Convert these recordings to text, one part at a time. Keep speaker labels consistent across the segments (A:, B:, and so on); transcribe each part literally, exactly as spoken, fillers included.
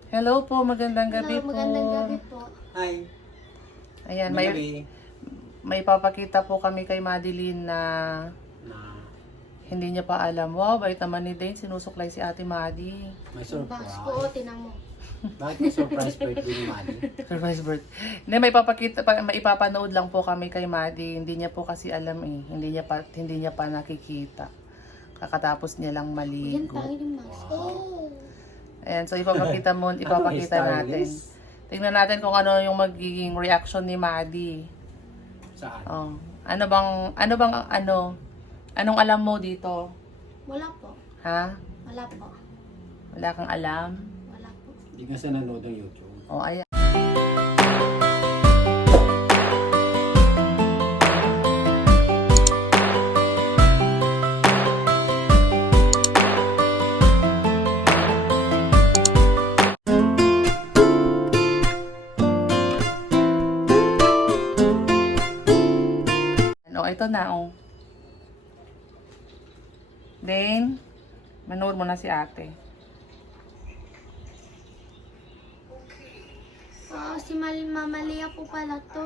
A: Hello po, magandang gabi
B: Hello,
A: po.
B: magandang gabi po.
C: Hi.
A: Ayan,
C: May
A: may, may papakita po kami kay Madeline na
C: na
A: hindi niya pa alam. Wow, bait naman ni Dane, sinusuklay si Ate Madi.
C: may
B: Yung box ko,
C: surprise.
B: oh, tinan mo.
C: Bakit may surprise birthday ni Maddie?
A: Surprise birth. Hindi, may papakita, pa, may ipapanood lang po kami kay Madi. Hindi niya po kasi alam eh. Hindi niya pa, hindi niya pa nakikita. Kakatapos niya lang
B: Yan,
A: maligo.
B: pangit yung box ko. Oh.
A: Ayan, so ipapakita mo, ipapakita natin. Tingnan natin kung ano yung magiging reaction ni Madi.
C: Saan?
A: Oh. Ano bang, ano bang, ano, anong alam mo dito?
B: Wala po.
A: Ha?
B: Wala po.
A: Wala kang alam?
B: Wala po.
C: Hindi ka sa nanood ng YouTube.
A: O, ayan. O, ito na, o. Then, manood mo na si ate.
B: Oh, si Mal Mama Lia po pala to.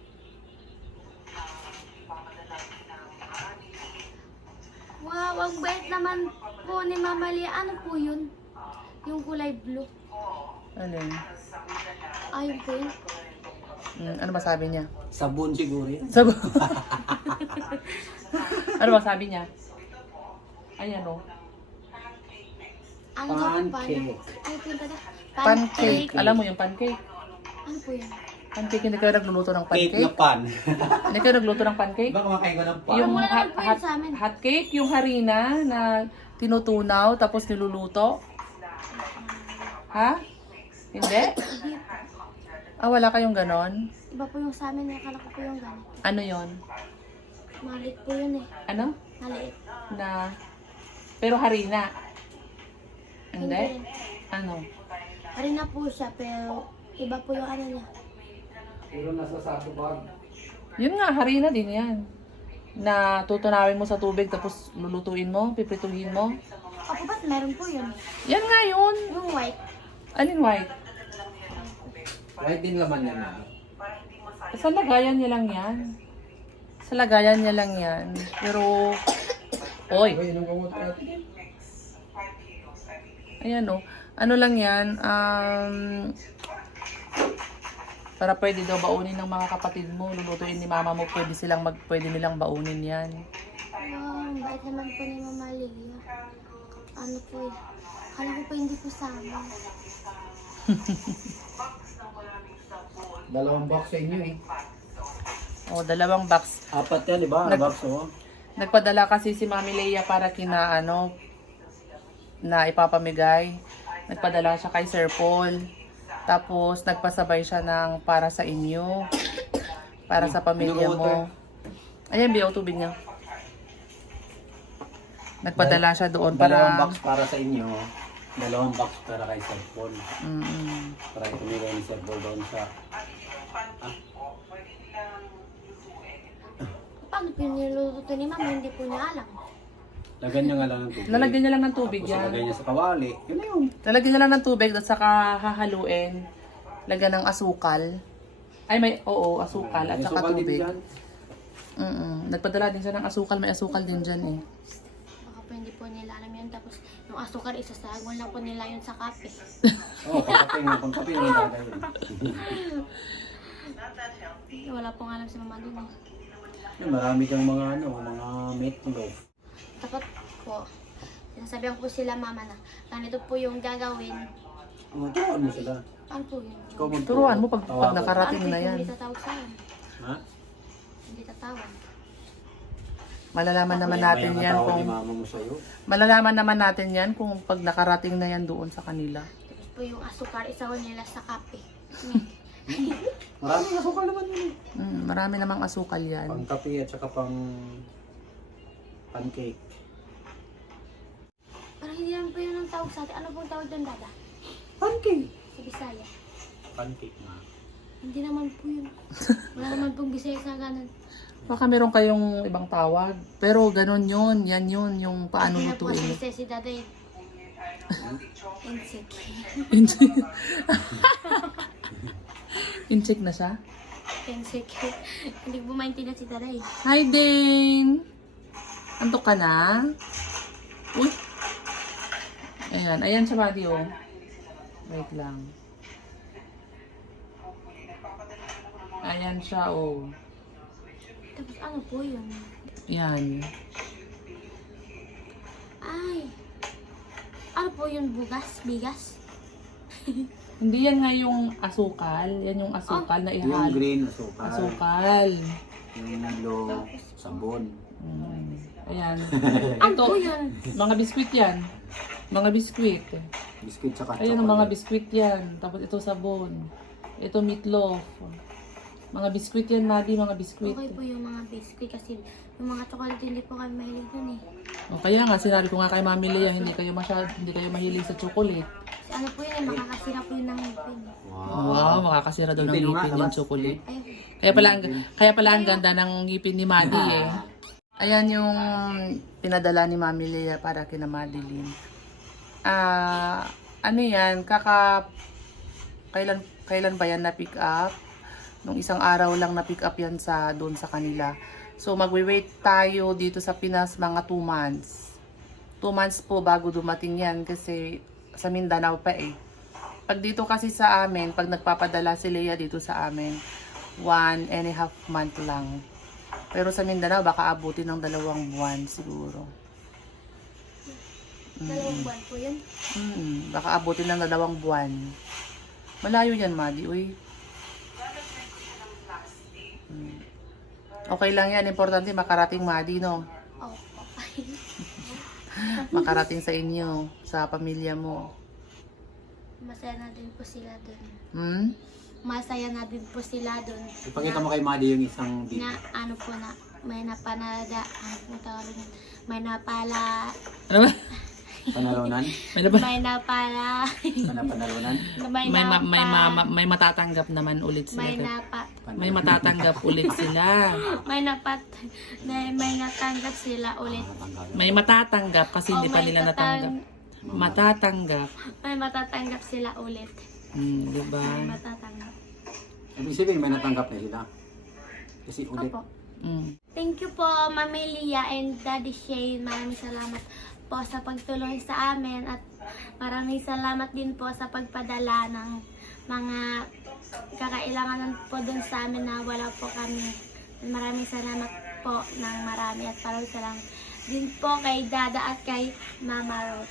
B: Wow, ang bait naman po ni Mama Lia. Ano po yun? Yung kulay blue.
A: Alin?
B: Ayun po yun.
A: Mm, ano masabi niya?
C: Sabon siguro yan.
A: Sab ano masabi niya? Ayan, o.
B: Ano daw po paano?
C: Pancake.
B: Ano po yung kada?
A: Pancake. Alam mo yung pancake?
B: Ano po yun?
A: Pancake, hindi kayo nagluluto ng
C: Cake na
A: pancake?
C: pan.
A: Hindi kayo nagluto ng pancake?
C: Diba kumakain ko ng pan?
A: Yung
B: Wala
A: hot,
B: naman po yun
A: hot,
B: sa amin.
A: hot cake, yung harina na tinutunaw tapos niluluto? Ha? Hindi?
B: Hindi po.
A: Ah, wala kayong ganon?
B: Iba po yung sa amin. Nakala ko po yung ganito.
A: Ano yon?
B: Maliit po yun eh.
A: Ano?
B: Maliit.
A: Na, pero harina?
B: Hindi
A: Hindi?
B: rin.
A: Ano?
B: Harina po siya pero iba po yung ano niya.
C: Pero nasa sato bag.
A: Yun nga, harina din yan. Na tutunawin mo sa tubig tapos lulutuin mo, piprituhin mo.
B: Opo, ba't meron po yun?
A: Yan nga yun.
B: Yung white.
A: Alin white?
C: Right din laman yan, Maddie.
A: Sa lagayan niya lang yan. Sa lagayan niya lang yan. Pero, oy,
C: Uy, anong gamot ka?
A: ayan o. Ano lang yan, um, para pwede daw baunin ng mga kapatid mo, lulutuin ni mama mo, pwede silang mag, pwede nilang baunin yan.
B: Wow, ang bait naman po ni Mama Lilia. Ano po eh. Akala ko pa hindi po sa amin.
C: Dalawang box sa inyo eh.
A: O, dalawang box.
C: Apat yan, di ba?
A: Nag-
C: Box oh.
A: Nagpadala kasi si Mami Leia para kina, ano, na ipapamigay. Nagpadala siya kay Sir Paul. Tapos, nagpasabay siya ng para sa inyo. Para sa pamilya mo. Ayan, biyaw tubig niya. Nagpadala siya doon
C: Dalawang
A: para...
C: box para sa inyo. Dalawang box para kay Sir Paul.
A: Mm-mm.
C: Para itumigay ni Sir Paul doon sa...
B: Paano po yung niluluto ni Mama? Hindi po niya alam.
C: Lagyan niya nga lang ng tubig.
A: Lalagyan niya lang ng tubig
C: Tapos
A: yan.
C: ilagay niya sa kawali. Yun na yun.
A: Lalagyan niya lang ng tubig at saka hahaluin. Lagyan ng asukal. Ay, may, oo, asukal at
C: May
A: saka
C: sukal din
A: tubig.
C: dyan.
A: Mm-mm. Nagpadala din siya ng asukal. May asukal din dyan eh.
B: Baka po hindi po nila alam yun. Tapos yung asukar isasagwan lang po nila yun sa kape.
C: Oo, pagkape nga. Pagkape nga talaga yun.
B: Wala pong alam si Mama dun eh.
C: Yan, marami kang mga ano, mga meatloaf.
B: Dapat po, sinasabihan ko sila Mama na ganito po yung gagawin.
C: Oh, turuan mo sila.
B: Ano po yun?
C: Ikaw magturo.
A: Turuan mo pag, pag
C: Tawagan.
A: nakarating
B: Ano po
A: na
B: yung
A: yan.
B: Hindi tatawag sa akin.
C: Ha?
B: Hindi tatawag.
A: Malalaman naman
C: May-
A: natin
C: may
A: yan
C: tawag
A: kung...
C: ni mama mo sa'yo.
A: Malalaman naman natin yan kung pag nakarating na yan doon sa kanila.
B: Tapos po yung asukar isawin nila sa kape.
C: Marami asukal naman yun eh.
A: Mm, marami namang asukal yan.
C: Pang kape at saka pang pancake.
B: Parang hindi naman po yun ang tawag sa atin. Ano pong tawag doon, Dada?
C: Pancake?
B: Sa Bisaya.
C: Pancake na.
B: Hindi naman po yun. Wala naman pong Bisaya sa ganun.
A: Baka meron kayong ibang tawag. Pero ganun yun. Yan yun. Yung paano
B: Hindi na po
A: lutuin.
B: kasi Bisaya si Dada eh. Insecure.
A: In-check na siya?
B: Insecure. Hindi ko maintindihan si Taray.
A: Hi, Dane! Antok ka na? Uy! Ayan, ayan siya, buddy, oh. Wait lang. Ayan siya, oh.
B: Tapos ano po yun?
A: Yan.
B: Ay! Ano po yun? Bugas? Bigas?
A: Hindi yan nga yung asukal. Yan yung asukal na
C: Yung
A: ihal.
C: green, asukal.
A: Asukal.
C: Yung blue, sabon.
A: Mm. Ayan.
B: Ano
A: Ito,
B: po yun?
A: mga biskwit yan. Mga biskwit.
C: Biscuit tsaka
A: Ayan ang mga
C: chocolate.
A: biskwit yan. Tapos ito sabon. Ito meatloaf. Mga biskwit yan, Madi. Mga biskwit.
B: Okay po yung mga biscuit kasi yung mga chocolate hindi po kami mahilig dun eh.
A: O, kaya nga, sinabi ko nga kay Mami Lea, hindi kayo masyad, hindi kayo mahilig sa chocolate.
B: Kasi ano po yun eh, makakasira po yun ng ngipin.
C: Wow.
A: Wow, makakasira daw ng
C: Ngipin mo nga,
A: ngipin yung
C: tabas.
A: chocolate.
B: Ay,
A: Kaya pala, ang, kaya pala ang ganda ng ngipin ni Madi eh. Ayan yung pinadala ni Mami Lea para kina Madeline. Ah, ano yan, kaka kailan kailan ba yan na pick up? Nung isang araw lang na pick up yan sa doon sa kanila. So magwe-wait tayo dito sa Pinas mga two months. two months po bago dumating yan kasi sa Mindanao pa eh. Pag dito kasi sa amin, pag nagpapadala si Lea dito sa amin, one and a half month lang. Pero sa Mindanao, baka abutin ng dalawang buwan siguro.
B: dalawang buwan po yun.
A: Hmm, baka abutin ng dalawang buwan. Malayo yan, Madi. Uy. Hmm. Okay lang yan. Importante makarating, Madi, no?
B: Oh,
A: Makarating sa inyo, sa pamilya mo.
B: masaya na din po sila dun.
A: Hmm?
B: Masaya na din po sila dun.
C: Ipakita mo kay Madi yung isang dito.
B: Na ano po na, may napanada, ano po tawag yun? May napala,
A: Ano ba?
C: Panalunan?
A: May, na ba?
B: may napala,
C: Panapanalunan?
B: may
A: may, ma- may, ma-
B: napa,
A: ma- may matatanggap naman ulit sila.
B: may napa,
A: May matatanggap ulit sila.
B: may napat, may, may natanggap sila ulit.
A: May matatanggap kasi hindi
B: O,
A: pa
B: may
A: nila
B: tatang-
A: natanggap. Matatanggap.
B: May matatanggap sila ulit.
A: Hmm, diba?
B: May matatanggap.
C: Ibig sabihin, may natanggap na sila. Kasi ulit.
B: Opo.
A: Hmm.
B: Thank you po, Mami Lia and Daddy Shane. Maraming salamat po sa pagtulong sa amin at maraming salamat din po sa pagpadala ng mga kakailanganan po dun sa amin na wala po kami. Maraming salamat po ng marami at maraming salamat din po kay Dada at kay Mama Ro.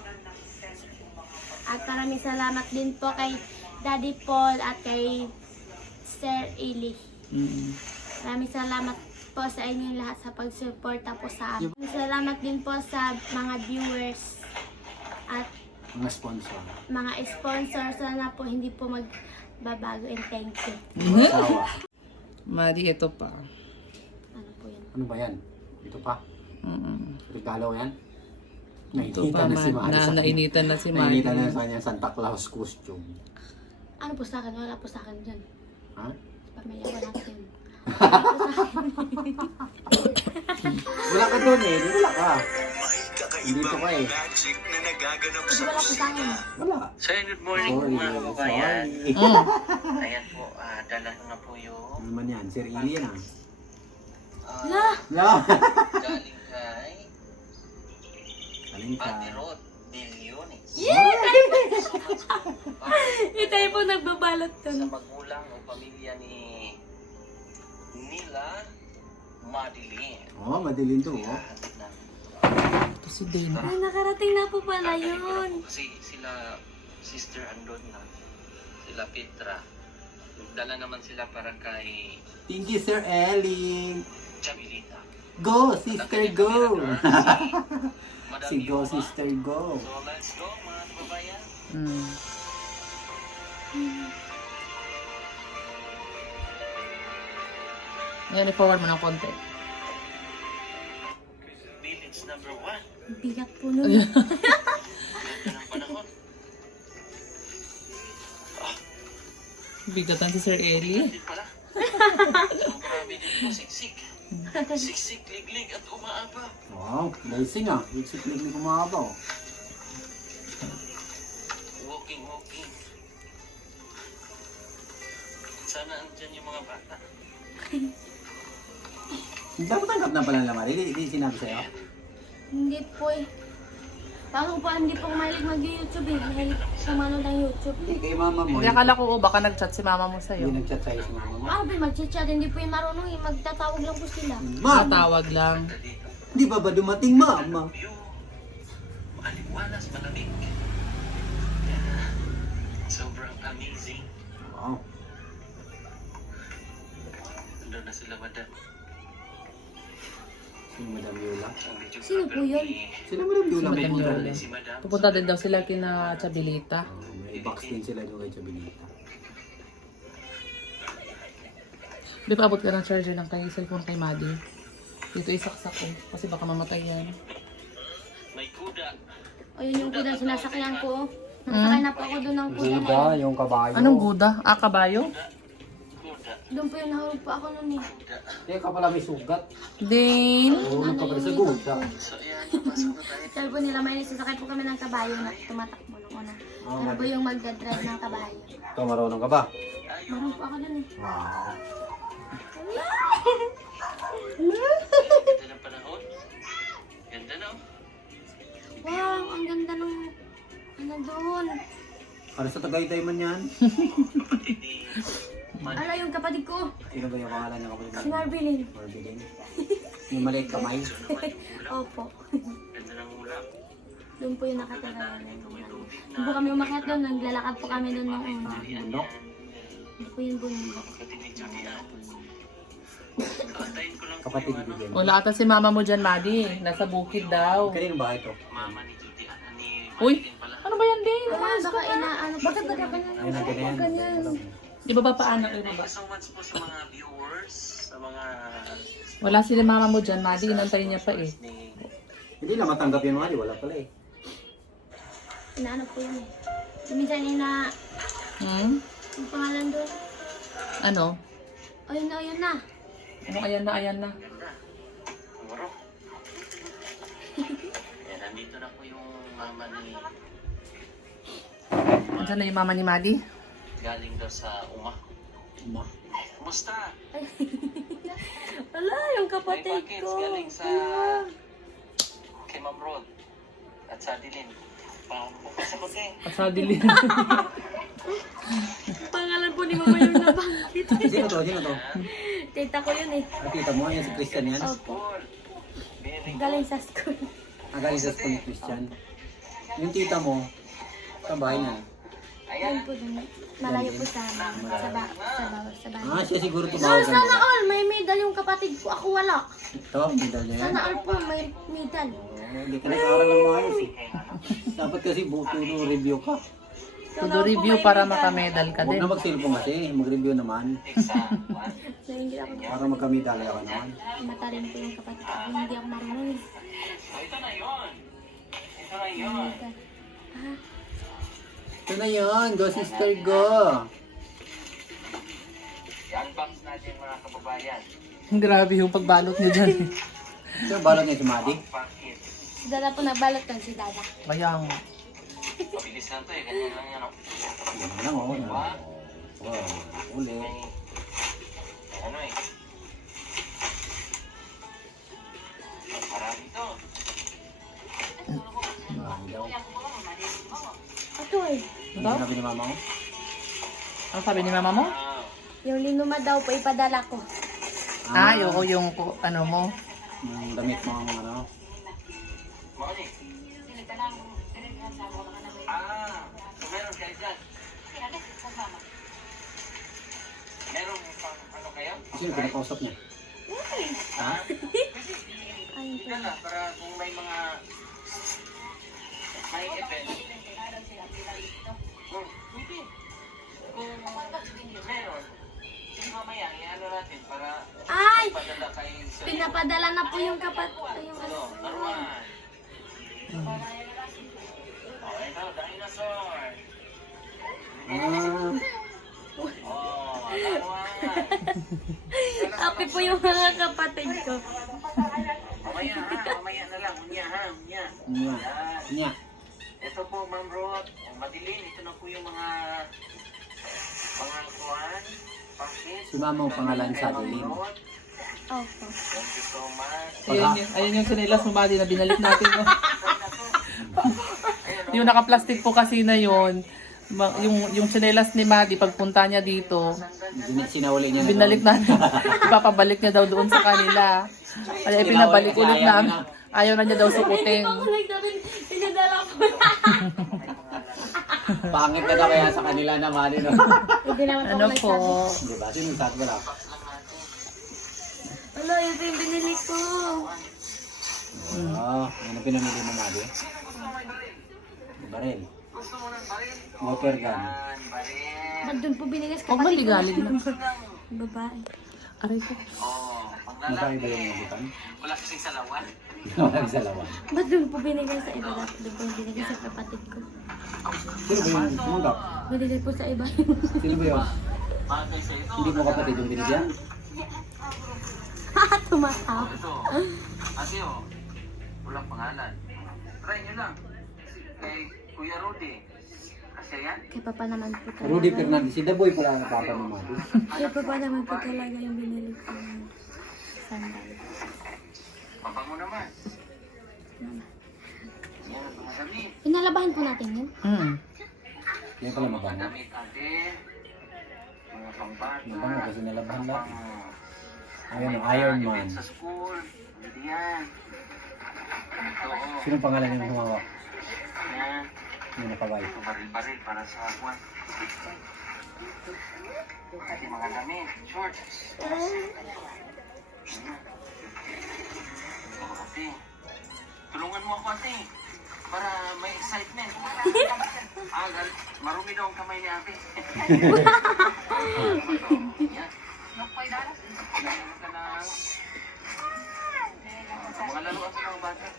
B: At maraming salamat din po kay Daddy Paul at kay Sir Eli.
A: Hmm.
B: Maraming salamat po sa inyong lahat sa pagsuporta po sa amin. Salamat din po sa mga viewers at
C: Mga sponsor.
B: mga sponsors. Sana po hindi po magbabago and thank you.
C: Sawa.
A: Madi, ito pa.
B: Ano po yun?
C: Ano ba yan? Ito pa?
A: Mm-mm.
C: Regalo yan?
A: Ito pa,
C: Nainitan na si
A: Ma-
C: Madi.
A: na,
C: sa-
A: nainitan na si Madi.
C: Nainitan na sa kanya Santa Claus costume.
B: Ano po sa akin? Wala po sa akin dyan.
C: Ha?
B: Pamilya ko lang din.
C: Wala ka doon eh. Di wala ka.
D: May
C: Dito
D: kakaibang
C: ka eh.
D: magic na nagaganap
B: Hindi
D: sa
B: wala po sa akin.
D: kusina.
C: Wala.
E: So, good morning
C: Sorry.
E: mga kababayan.
C: Sorry.
A: Mm.
E: Ayan po, ah, dala ko na po yung
C: Ano naman yan? Sir Eli yan ah.
E: ah,
B: La!
C: No.
E: galing kay
C: Galing ka.
E: Ate Rod Bilyones.
B: Hindi tayo po nagbabalot
E: Sa
B: dun.
E: magulang o pamilya ni Nila Madeline.
C: Oh, madilim to oh.
E: Ihahatid na.
A: Ito si Dane.
B: Ay, nakarating na po pala yun.
E: Kasi sila, sister andon na. Sila Petra. Dala naman sila para kay
C: Thank you, Sir Eli.
E: Chabilita.
C: Go, sister, go.
E: Madam
C: Si go,
E: Yuma.
C: sister, go.
E: So, let's go mga kababayan.
A: Mm. Ngayon, i-forward mo ng konti.
E: Village number one.
B: Bigat po nun.
E: Ganda ng panahon.
A: Bigatan si Sir Eli.
E: Hindi pala. So, marami din po siksik. Siksik, liglig at umaaba.
C: Wow, blessing ah. Yung siklig ni kumabaw.
E: walking, walking. Sana andyan yung mga bata.
C: Dapat tanggap na pala naman. Hindi, hindi sinabi sa'yo.
B: Hindi po eh. Bago pa, hindi po mahilig mag-YouTube eh. Mahilig sumano ng YouTube.
C: Hindi, kay mama mo.
A: Hindi, akala ko, oh, baka nag-chat si mama mo sa'yo.
C: Hindi nag-chat sa'yo si mama mo.
B: Ah, ba, mag-chat, hindi po yung marunong eh. Magtatawag lang po sila.
C: Ma!
A: Matawag lang.
E: Dito.
C: Di ba ba dumating mama?
E: View. Maliwalas, malamig. Yeah. Sobrang amazing.
C: Wow.
E: Doon na sila, madam.
C: Si Madam Yola.
E: Ang video
B: Sino po yun?
C: Sila Madam Yola.
A: Si
C: May
A: Madam
C: punta
A: Yola.
C: rin.
E: Si madam.
A: Pupunta din daw sila kina Chabilita.
C: Oh, may box din sila doon kay Chabilita.
A: Di pa abot ka ng charger ng kay cellphone kay Maddie. Dito isaksak ko. Kasi baka mamatay yan.
E: May kuda.
B: O yun yung kuda, sinasakyan ko. oh. Nasakay na po ako doon ng kuda na
C: Buda,
B: yun.
C: yung kabayo.
A: Anong Buda? Ah, kabayo?
E: Kuda.
B: Doon po yung nahulog po ako noon eh.
E: Kuda.
C: Teka ka pala may sugat.
A: Din.
C: Tulog ka pala sa guda.
E: So, ayan. Napasok na tayo.
B: Sabi po nila, may sasakay po kami ng kabayo na tumatakbo nung una.
C: Oh,
B: Sabi po yung magdadrive ng kabayo.
C: Ikaw marunong ka ba?
B: Marunong po ako doon eh.
C: Wow.
E: Ganda ng panahon. Ganda, no?
B: Wow, ang ganda nung ano doon.
C: Para sa Tagaytay man yan.
E: Kapatid ni
B: Ala yung kapatid ko,
C: Sino ba yung pangalan niya kapatid?
B: si Marbilin.
C: Marbilin. Yung maliit kamay.
B: Opo.
E: Ganda ng ulap.
B: Doon po yung nakatira namin. Doon po kami umakyat doon, naglalakad po kami doon nung una.
C: Ah, bundok.
B: Doon po yung bundok.
E: Kapatid ni Julian. Antayin ko lang po
C: Kapatid
E: yung
C: ni
E: ano,
C: Bigel.
A: Wala ata si mama mo dyan, Maddie. Nasa bukid daw.
C: Kanino ba ito?
E: mama ni Julian. Ni
A: Uy,
E: Martin pala.
A: ano ba yan, Din?
B: Ah, baka inaano po
A: Bakit
B: sila.
A: nagkaganyan?
C: Ayun ang ganyan.
B: Ganyan.
A: Di ba ba paano? Di ba
E: Thank
A: ba?
E: you so much po sa mga viewers, sa mga
A: Wala sila mama mo dyan, Maddie. Inantayin niya pa eh.
E: ni
C: Hindi na matanggap yung mga di. Wala pala eh.
B: Inaano po yun eh. Minsan ina,
A: Hmm?
B: yung pangalan doon.
A: Ano?
B: Ayun na, ayun na.
A: Ano, ayan na, ayan na.
E: Ganda. Kumaro. Yan, nandito na po yung mama ni
A: Andiyan na yung mama ni Maddie.
E: galing daw sa Uma.
C: Ma.
E: Kumusta?
B: Wala, yung
E: May
B: kapatid
E: packets
B: ko.
E: galing sa kay Ma'am Rod at sa Dilin. Pagpapasa ko din.
A: At sa dilim.
B: Pangalan po ni mama yung nabanggit.
C: Sino to? Sino to?
B: Tita ko yun eh.
C: Ah, tita mo. Yan si Christian yan.
B: Opo.
E: Cool. Very good.
B: Galing sa school.
C: Ah, galing sa school ni Christian. Yung tita mo, sa bahay niya.
B: Ayun po dun. Malayo po sa sa ba sa ba sa bahay.
C: Ah, siya siguro
B: Oh,
C: tumawag ka
B: sana
C: nila.
B: all may medal yung kapatid ko. Ako wala.
C: Ito, medal niya yan.
B: Sana all po may medal.
C: Oh, hindi ka nag-aaral ng maayos eh. Dapat kasi buto review ka.
A: Todo review para makamedal ka
C: Huwag
A: din.
C: na mag-cellphone kasi, mag-review naman.
B: So hindi ako
C: Para magkamedalya ka naman.
B: matarin po yung kapatid ko. Hindi ako marunong. eh.
E: Oh, ito na yun. Ito na yun.
B: Medal. Ah,
C: Ito na yun, go sister go!
E: I-unbox natin mga kababayan.
A: Grabe yung pagbalot niya dyan.
C: Ito yung balot niya si Maddie.
E: Packet.
B: si Dada po nagbalot kan si Dada.
A: Bayang.
E: Mabilis lang to eh. Ganyan lang yan. oh.
C: Yan lang oh.
E: Diba?
C: Wow, uli.
E: May, may ano eh. Marami to.
C: Marami daw.
B: Ito eh.
C: Ano sinabi ni mama mo?
A: Ano sabi ni mama mo?
E: Ah,
B: Yung linuma daw po ipadala ko.
A: Ah, yung, yung ku- ano mo.
C: Yung damit mo ang ano.
E: Moni. Ah, so meron kayo dyan. Meron pang ano kayo?
C: Sino pinakausap niya? Ha?
B: Ayun po.
E: Yan na, para kung may mga may event. Hmm. Kung meron, sige mamaya, i-ano natin para
B: Ay!
E: padala kay sa
B: Pinapadala na po yung kapat. Ay, yung
E: ano, taruan. Oh, ito, dinosaur.
C: Ah,
E: Oh, taruan.
B: Happy po yung mga kapatid ko.
E: Mamaya ha, mamaya na lang. Unya ha, unya.
C: niya.
E: Yan.
C: Niya.
E: Ito ito po, Ma'am Rod. Madeline, ito na po yung mga mga kuhan. Pakit.
C: Si mama ang pangalan sa Adeline.
E: Rod,
B: Opo.
E: thank you so much.
A: Ayun yung, ayun yung sinelas mo, Madi, na binalik natin. No? Yung naka-plastic po kasi na yun, ma- yung, yung sinelas ni Madi, pagpunta niya dito,
C: Din- Sinawali niya na
A: binalik
C: doon.
A: natin. Ipapabalik niya daw doon sa kanila. Kaya ipinabalik
C: Kasi
A: ulit
C: ayaw
A: namin.
C: niya.
A: Ayaw na niya daw sukutin.
B: Hindi pa ako nagsabi, pinadala ko na.
C: Pangit na daw kaya sa kanila naman. No?
B: Hindi naman
A: Ano
B: ako
A: po?
B: nagsabi.
C: Di ba? Sino sa wala?
B: Wala, yun pa yung binili ko.
C: Oo. Ano pinamili mo, Madi? Baril. Water gun.
B: Ba't doon po binili sa
A: Huwag maligalig na.
B: Babae.
A: Aray ko.
E: Oh,
C: Matay ba yung nabutan?
E: wala kasing salawan.
C: Wala sa lawan.
B: Ba't doon po binili sa iba? Doon po binili sa kapatid ko.
C: Sino ba yung tumanggap?
B: Binili po sa iba.
C: Sino ba yun?
E: Bagay sa ito.
C: Hindi mo kapatid yung binigyan?
B: Tumataw.
E: Ito. Kasi oh, walang pangalan. Try nyo lang. Kay Kuya Rudy. Kasi yan.
B: Kay papa naman po talaga.
C: Rudy Fernandez. Si Daboy pala ang papa ng Madi.
B: Kay papa naman po talaga yung binili ko ng sandal.
E: Pabango naman. Yan ang mga damit.
B: Inalabahan po natin yun.
A: Mm.
C: Yan pala
E: Mga
C: mabango.
E: damit natin. Mga pambata.
C: Mabango kasi nalabahan ba?
E: Pang
C: Ayun, ang Iron Man.
E: event sa school. Hindi yan. Ito oh.
C: Sino pangalan yung humawak?
E: Yan.
C: Yung nakaway.
E: Ito baril-baril para sa buwan. Ito mga damit. Shorts. Oh, ate. Tulungan mo ako, ate. Para may excitement. ah, gal- marumi daw ang kamay ni ate. Yan. Meron ka ng mga laruan sa mga bata.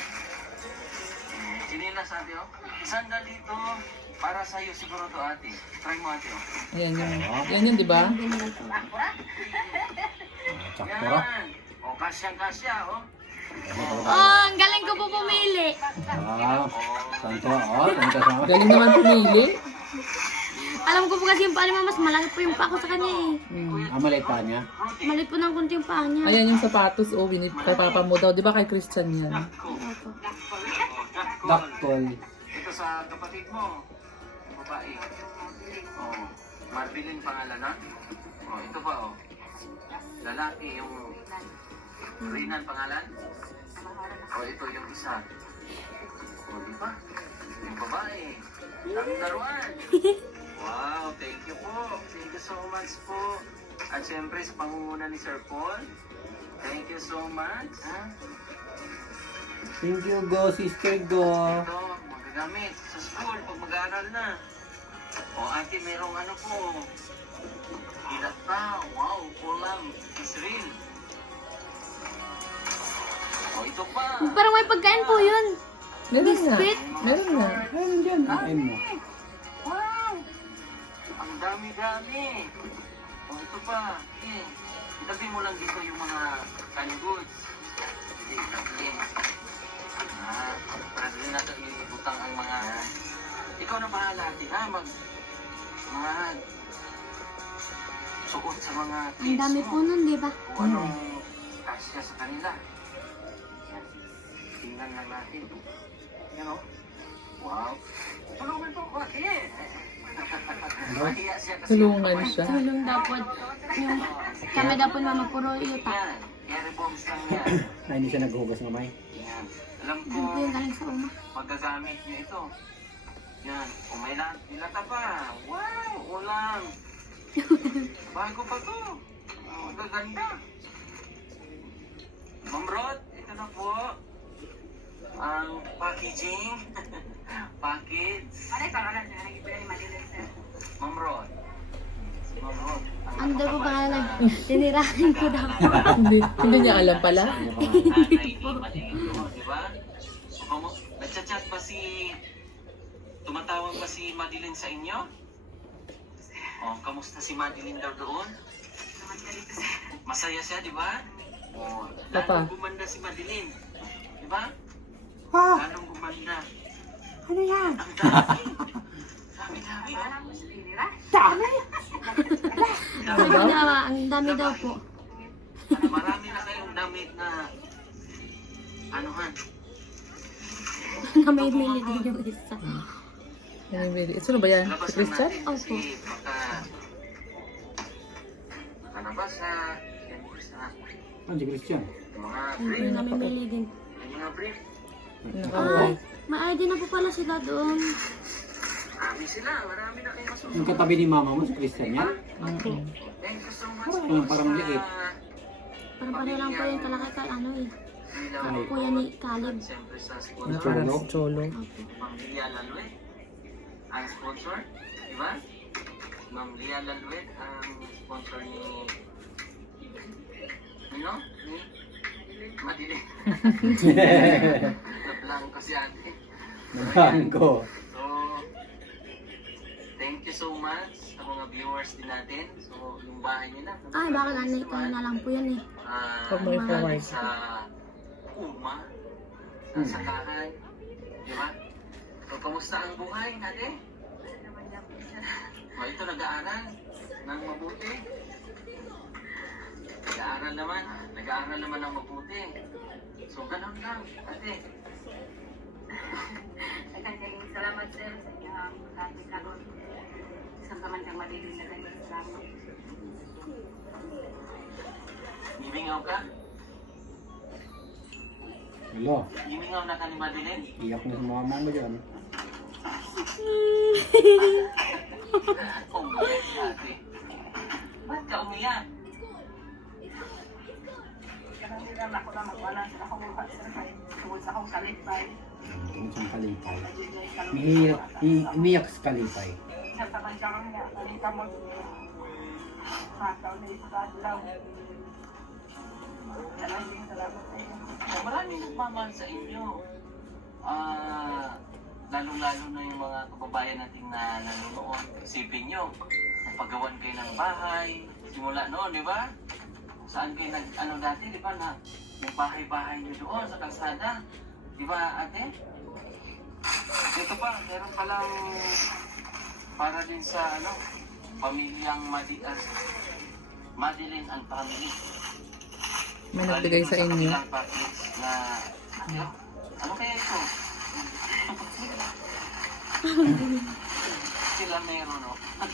E: Sinilas, ate, oh. Sandal dito para sa'yo siguro to, ate. Try mo, ate, oh.
A: Ayan yun. Yan yun, di ba?
B: Binili ko.
C: Tsaktura.
E: Yan. O, kasyang-kasya, oh.
B: Oh, ang galing ko po pumili.
C: Ah, santo. Oh, santo sa
A: Galing naman pumili.
B: Alam ko po kasi yung paa ni mama, mas malaki po yung paa ko sa kanya eh.
A: Mm.
C: Ah, maliit pa niya.
B: Maliit po ng kunti yung paa niya.
A: Ayan yung sapatos, oh, binit kay papa mo daw. Di ba kay Christian yan?
B: Opo.
C: Daktol.
E: Ito sa kapatid mo. Babae. Oh, Marbilin pangalan, ha? Oh, ito pa, oh. Lalaki yung Rinan pangalan. Oh, ito yung isa. Oh, di ba? Yung babae. Ang laruan. Wow, thank you po. Thank you so much po. At syempre sa pangunguna ni Sir Paul. Thank you so much. Ha?
C: Thank you, go, sister, go.
E: Ito, magagamit sa school pag mag-aaral na. O ate, merong ano po. Hilata, wow, ulam, Israel. O ito pa.
B: Parang may pagkain po yun.
A: Meron nga.
B: Biscuit?
A: Meron nga.
C: Ayun dyan. Ayun mo.
E: Wow! Ang dami-dami. O ito pa. Eh, itabi mo lang dito yung mga canned goods. Hindi, itabi. Ah, para din natin ibutang ang mga... Ikaw na bahala, ate, ha? Mag... Mag... Suot sa mga
B: Ang
E: kids
B: dami
E: mo.
B: po nun, di ba?
E: Kung anong kasya sa kanila. Yan. Tingnan lang natin. Yan o. Wow. Tulungan po. Bakit? Mahiya siya kasi.
A: Tulungan siya.
B: Tulong daw po. Yung, kami daw po mama puro yuta.
E: Yan. Carry bombs lang yan.
C: Ay, hindi siya naghugas ng kamay.
E: Yan. Alam ko,
B: Doon po yung galing sa uma.
E: magagamit niyo ito. Yan. Kung may lat ilata pa. Wow! Ulam. Bago pa to. Oh, gaganda. Ma'am Rod, ito na po. Ang packaging. Package. Ma'am Rod. Ma'am Rod.
B: Ano daw po pangalan? Tinirahin ko daw.
A: hindi, hindi niya alam pala.
E: Hindi po. Di ba? Nagchat-chat ba si... Tumatawag ba si Madeline sa inyo? Oh, kamusta si Madeline daw doon? Masaya siya, di ba? Oh,
A: Papa.
E: lalong gumanda si Madeline. Di ba?
C: Ah!
E: Lalong gumanda.
A: Ano yan?
E: Dami-dami.
B: Sabi niya, ang dami daw po.
E: Marami na kayong damit na anuhan.
B: Namimili din yung isa.
A: Namimili. Sino ba yan? Si
E: Labasan
A: Christian?
E: natin kasi baka makalabas sa siyempre sa
C: Ah, si Christian.
E: mga
B: Siyempre,
E: brief.
B: namimili din.
E: Yung mga brief.
B: Ay,
A: Nakaway.
B: may I D na po pala sila doon.
E: Marami sila. Marami na kayong masusunod.
C: Yung katabi ni mama mo, si Christian yan?
A: Mm-mm.
E: Thank you so much.
C: Parang-
E: po
C: parang
E: sa
C: liit.
B: Parang pareho lang po yung kalaki kay ano eh.
E: ilaw.
C: Ay.
B: Kuya ni Caleb.
E: Siyempre sa
A: Na
E: sponsor.
A: parang si Cholo.
B: Opo.
E: Ma'am Lia Laluet, ang sponsor, di ba? Ma'am Lia Laluet, ang sponsor ni... Ano? Ni... Madili. Naplang ko si ate.
C: Nagahan ko.
E: So, thank you so much sa mga viewers din natin. So, yung bahay nila.
B: Ay, baka nanay tayo na lang po yan eh.
E: Ah,
A: Huwag mo i-forward.
E: sa Uma, sa
C: Hmm.
E: Sakahan, di ba? So, kamusta ang buhay natin? O, ito nag-aaral ng mabuti. Nag-aaral naman, nag-aaral naman ng mabuti. So, ganun lang, ate.
D: Nagkakaling salamat sir sa inyong pagkakit karon. Isang kaman kang malilim na kayo. Salamat.
E: Gimingaw ka?
C: Hello.
E: Gimingaw na ka ni Madeline?
C: Iyak na sa mama mo dyan.
E: Umiyak si ate. Ba't ka umiyak?
D: Karami lang ako na magwala sa akong mga sir kay tungod sa akong kalipay.
C: Tungkol sa kalipay.
D: Nagigay kalipay.
C: Umiyak, i- umiyak sa kalipay.
D: Sa taman kang niya, kalita mo. Mataw na ipagkadlaw. Maraming salamat sa iyo.
E: Oh, maraming nagmamahal sa inyo. Ah, lalong-lalo na yung mga kababayan nating na nanonood. Isipin nyo, napagawan kayo ng bahay. Simula noon, di ba? Saan kayo nag, ano dati, di ba, na yung bahay-bahay nyo doon sa kalsada. Di ba, ate? Ito pa, meron palang para din sa, ano, pamilyang Madi, uh, Madeline and family.
A: May nagbigay sa inyo.
E: Kabilang package na, ano, ano kaya ito? Sila meron, no?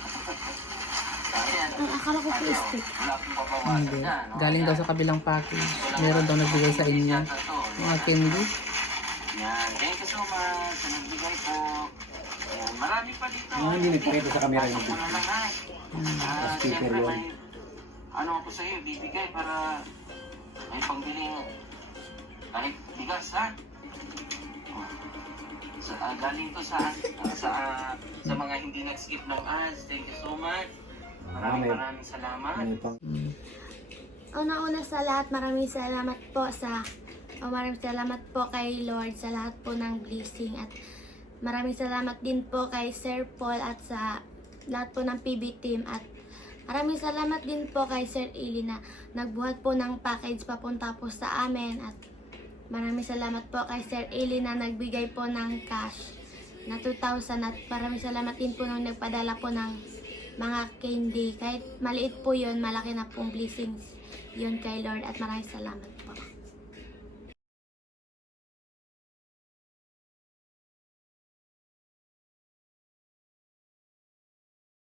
E: Ayan.
B: Ay, akala ko po
E: Ano,
B: stick.
E: wala akong babawasan
A: Hindi.
E: na, no?
A: Galing daw sa kabilang package. Meron daw nagbigay sa inyo. Mga candy.
E: Yan, thank you so much sa nagbigay po. Ayan, marami pa dito.
C: Ah, hindi nagpakita sa camera yung
E: Pasok mo na lang, ha? Ah,
C: Speaker
E: siyempre
C: yun.
E: may, ano ako sa iyo, bibigay para may pangbiling kahit bigas, ha? Sa, ah, galing to sa, ah, sa, ah, sa mga hindi nag-skip ng ads. Thank you so much. Maraming
C: may-
E: maraming salamat.
C: May pang...
A: Mm.
B: Una-una sa lahat, maraming salamat po sa oh, maraming salamat po kay Lord sa lahat po ng blessing at maraming salamat din po kay Sir Paul at sa lahat po ng P B team at maraming salamat din po kay Sir Eli na nagbuhat po ng package papunta po sa amin at maraming salamat po kay Sir Eli na nagbigay po ng cash na two thousand at maraming salamat din po nung nagpadala po ng mga candy. Kahit maliit po yun, malaki na pong blessings yun kay Lord at maraming salamat po.